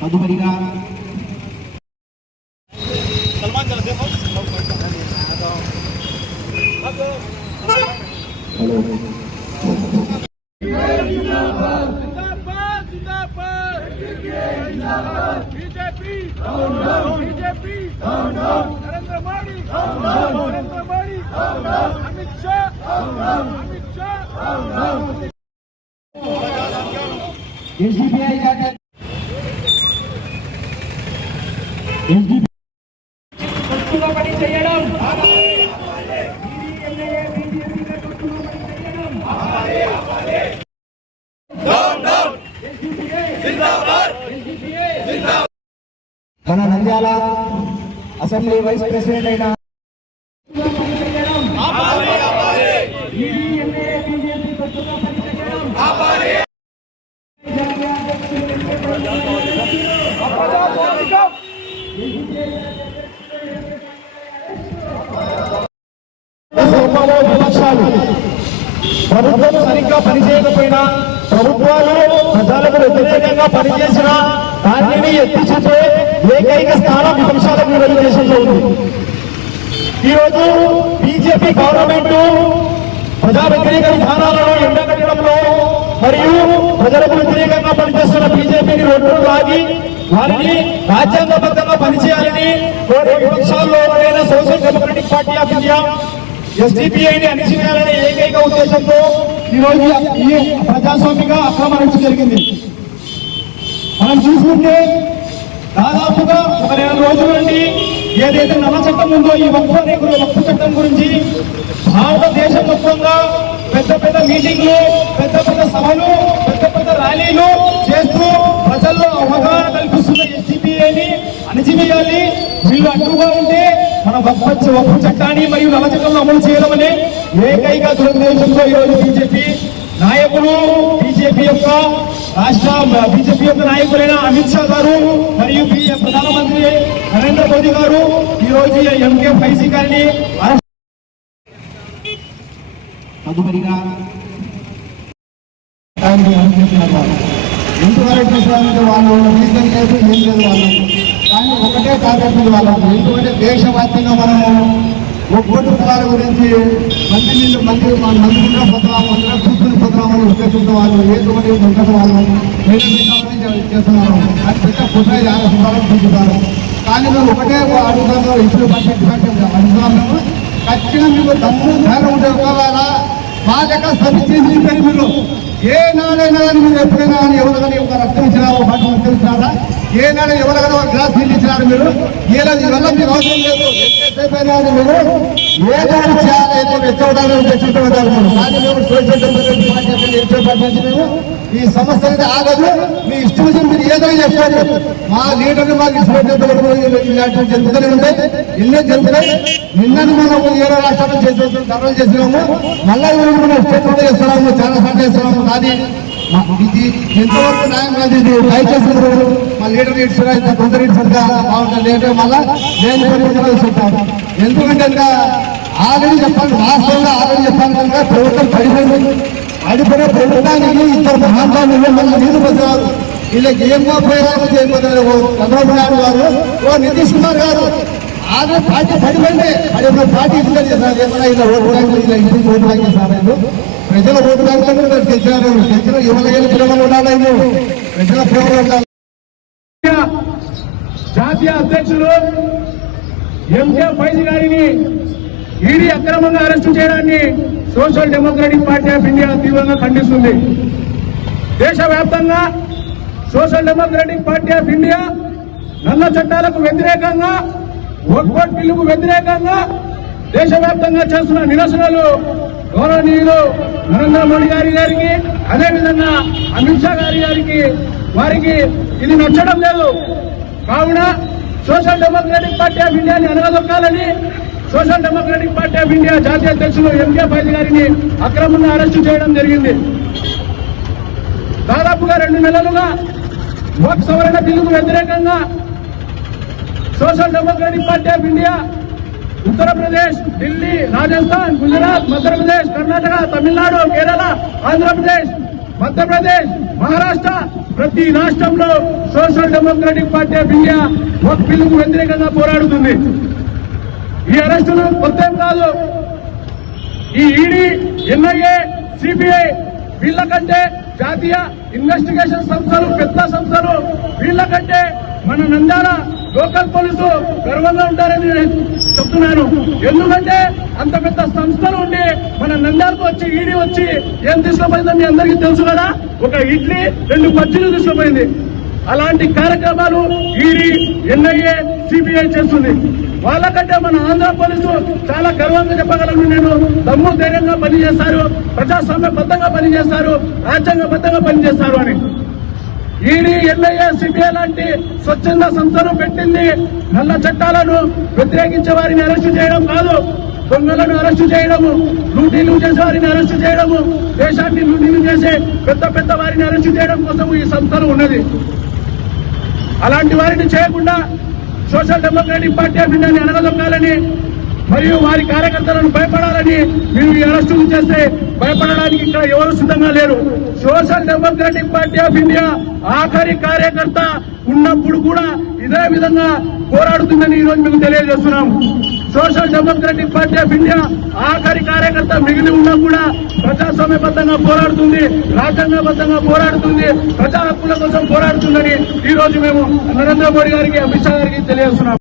తదుపరిగా SDPI పని చేయడం మన నంద్యాల అసెంబ్లీ వైస్ ప్రెసిడెంట్ అయిన విపక్షాలు ప్రభుత్వం సరిగ్గా పనిచేయకపోయినా, ప్రభుత్వాలు ప్రజలకు వ్యతిరేకంగా పనిచేసిన దానిని ఎత్తి చూపే ఏకైక స్థానం విపక్షాలకు ఈరోజు దేశంలో ఉంది. ఈరోజు బీజేపీ గవర్నమెంట్ ప్రజా వ్యతిరేక విధానాలను ఎండగట్టడంలో మరియు ప్రజలకు వ్యతిరేకంగా పనిచేస్తున్న బీజేపీని రోడ్డు లాగి వారిని రాజ్యాంగబద్ధంగా పనిచేయాలని కోరే విపక్షాల్లో ఒకరైన Social Democratic Party of India ఎస్డిపిఐని అణిచివేయాలనే ఏకైక ఉద్దేశంతో ఈరోజు ఈ ప్రజాస్వామిక అక్రమణ జరిగింది. మనం చూసుకుంటే దాదాపుగా ఒక 2 రోజుల నుండి ఏదైతే నల్ల చట్టం ఉందో ఈ వక్ఫ్ చట్టం గురించి భారతదేశం మొత్తంగా పెద్ద పెద్ద మీటింగ్లు, పెద్ద పెద్ద సభలు, పెద్ద పెద్ద ర్యాలీలు చేస్తూ ప్రజల్లో అవగాహన కల్పిస్తున్న ఎస్డిపిఐని అణిచివేయాలి, వీళ్ళు అడ్డుగా ఉంటే మన వక్ఫ్ చట్టాన్ని మరియు నల్ల చట్టంలో అమలు చేయడం అనే ఏకైక దురుద్దేశంతో ఈరోజు బీజేపీ నాయకులు, బీజేపీ యొక్క రాష్ట్ర బీజేపీ యొక్క నాయకులైన అమిత్ షా గారు మరియు ప్రధానమంత్రి నరేంద్ర మోదీ గారు ఈరోజు ఎంకే ఫైజీ గారిని తదుపరిగా ఎందువరకు చేసినారంటే వాళ్ళు రీజన్ లేదు, ఏం లేదు వాళ్ళు. కానీ ఒకటే టార్గెట్ ఉంది వాళ్ళకు. ఎందుకంటే దేశవ్యాప్తంగా మనము ఒక్కోటి కులాల గురించి మందిగా పోతున్నాము, అందరూ చూసుకుని పోతున్నామని ఉద్దేశంతో వాళ్ళు ఏదో ఉంటుంది వాళ్ళు చేస్తున్నారు. అది పెద్ద కుట్ర ఆలోచిస్తారు, చూస్తున్నారు. కానీ మేము ఒకటే అడుగుతాము, ఇప్పుడు అడుగుతున్నాం మేము. ఖచ్చితంగా మీకు దమ్ము ధైర్యం ఉంటే ఒకవేళ మా దగ్గర సరిచేసి మీరు ఏ నాడైనా మీరు ఎప్పుడైనా కానీ ఎవరికైనా ఒక రక్తం ఇచ్చినారో పాటు తెలిసినారా? ఏ నాడు ఎవరికైనా ఒక గ్లాస్ నీళ్ళు ఇచ్చినారు మీరు? ఏది వల్ల మీకు అవసరం లేదు. ఎంతసేపు అయినా మీరు ఏదో చేయాలి, వెచ్చవడానికి తెచ్చుకుంటారు మీరు. కానీ మేము మేము ఈ సమస్య అయితే ఆగదు. మీ ఇష్టం వచ్చిన మీరు ఏదో చెప్పారు. మా లీడర్ని మాకు ఇలాంటివి జరుగుతూనే ఉంటాయి, ఎన్నో జరుగుతున్నాయి. నిన్నను మనం 7 రాష్ట్రాలు ధర్నాలు చేసినాము, మళ్ళీ మనం స్టేట్ చేస్తున్నాము, చాలా సార్లు చేస్తున్నాము. కానీ ఇది ఎంతవరకు న్యాయం కాదు. ఇది దయచేసి మా లీడర్ ఇచ్చిన కొందరు ఇచ్చిగా బాగుంటుంది అంటే మళ్ళీ నేను చెప్తాను. ఎందుకంటే ఇంకా ఆల్రెడీ చెప్పాలి, వాస్తవంగా ఆల్రెడీ చెప్పాను కనుక ప్రభుత్వం పడిపోయిన ప్రభుత్వానికి 2 మహానుభావులు మళ్ళీ నీరు వచ్చారు. వీళ్ళకి ఏం పోయారు చేయబోతున్నారు. చంద్రబాబు నాయుడు గారు, నితీష్ కుమార్ గారు ఆల్రెడీ పార్టీ పడిపోయింది. పడిపోయిన పార్టీ ఇట్లా చేశారు. ఏమైనా ఇలా ఓటు బ్యాంకులు ఇలా ఇంటికి ఓటు బ్యాంక్ చేశారు. ప్రజల ఓటు బ్యాంకులు గెలిచారు. గెలిచిన యువత ప్రేమలు ఉండాలి, ప్రజల ప్రేమలు ఉండాలి. జాతీయ అధ్యక్షులు ఎంకే ఫైజీ గారిని ఈడీ అక్రమంగా అరెస్టు చేయడాన్ని social Democratic Party of India తీవ్రంగా ఖండిస్తుంది. దేశవ్యాప్తంగా social Democratic Party of India నల్ల చట్టాలకు వ్యతిరేకంగా, వక్ఫ్ బిల్లుకు వ్యతిరేకంగా దేశవ్యాప్తంగా చేస్తున్న నిరసనలు గౌరవనీయులు నరేంద్ర మోడీ గారికి, అదేవిధంగా అమిత్ షా గారికి వారికి ఇది నచ్చడం లేదు. కావున సోషల్ డెమోక్రటిక్ పార్టీ ఆఫ్ ఇండియాని అనగదొక్కాలని Social Democratic Party of India జాతీయ అధ్యక్షులు ఎంకే ఫైజీ గారిని అక్రమంగా అరెస్టు చేయడం జరిగింది. దాదాపుగా 2 నెలలుగా వక్ఫ్ సవరణ బిల్లుకు వ్యతిరేకంగా social Democratic Party of India Uttar Pradesh, Delhi, Rajasthan, Gujarat, Madhya Pradesh, Karnataka, Tamil Nadu, Kerala, Andhra Pradesh, Madhya Pradesh, Maharashtra, ప్రతి రాష్ట్రంలో social Democratic Party of India ఒక బిల్లుకు వ్యతిరేకంగా పోరాడుతుంది. ఈ అరెస్టులు కొత్తేం కాదు. ఈ ఈడీ, ఎన్ఐఏ, సిబిఐ వీళ్ళకంటే జాతీయ ఇన్వెస్టిగేషన్ సంస్థలు, పెద్ద సంస్థలు వీళ్ళకంటే మన నంద్యాల లోకల్ పోలీసు గర్వంగా ఉంటారని నేను చెప్తున్నాను. ఎందుకంటే అంత పెద్ద సంస్థలు ఉండి మన నంద్యాలకు వచ్చి ఈడీ వచ్చి ఏం తీసుకుపోయిందో మీ అందరికీ తెలుసు కదా. ఒక ఇడ్లీ 2 బజ్జీలు తీసుకుపోయింది. అలాంటి కార్యక్రమాలు ఈడీ, ఎన్ఐఏ, సిబిఐ చేస్తుంది. వాళ్ళకంటే మన ఆంధ్ర పోలీసు చాలా గర్వంగా చెప్పగలను నేను. దమ్ము ధైర్యంగా పనిచేస్తారు, ప్రజాస్వామ్యబద్ధంగా పనిచేస్తారు, రాజ్యాంగబద్ధంగా పనిచేస్తారు అని. ఈడీ, ఎన్ఐఏ, సిబిఐ లాంటి స్వచ్ఛంద సంస్థలు పెట్టింది నల్ల చట్టాలను వ్యతిరేకించే వారిని అరెస్టు చేయడం కాదు, దొంగలను అరెస్టు చేయడము, లూటీలు చేసే వారిని అరెస్టు చేయడము, దేశాన్ని లూటీలు చేసే పెద్ద పెద్ద వారిని అరెస్టు చేయడం కోసం ఈ సంస్థలు ఉన్నది. అలాంటి వారిని చేయకుండా సోషల్ డెమోక్రటిక్ పార్టీ ఆఫ్ ఇండియాని అనగదొక్కాలని మరియు వారి కార్యకర్తలను భయపడాలని మీరు ఈ అరెస్టులు చేస్తే భయపడడానికి ఇక్కడ ఎవరు సిద్ధంగా లేరు. Social Democratic Party of India ఆఖరి కార్యకర్త ఉన్నప్పుడు కూడా ఇదే విధంగా పోరాడుతుందని ఈ రోజు మీకు తెలియజేస్తున్నాం. Social Democratic Party of India ఆఖరి కార్యకర్త మిగిలి ఉన్నా కూడా ప్రజాస్వామ్యబద్ధంగా పోరాడుతుంది, రాజ్యాంగబద్ధంగా పోరాడుతుంది, ప్రజా హక్కుల కోసం పోరాడుతుందని ఈ రోజు మేము నరేంద్ర మోడీ గారికి, అమిత్ షా గారికి తెలియజేస్తున్నాం.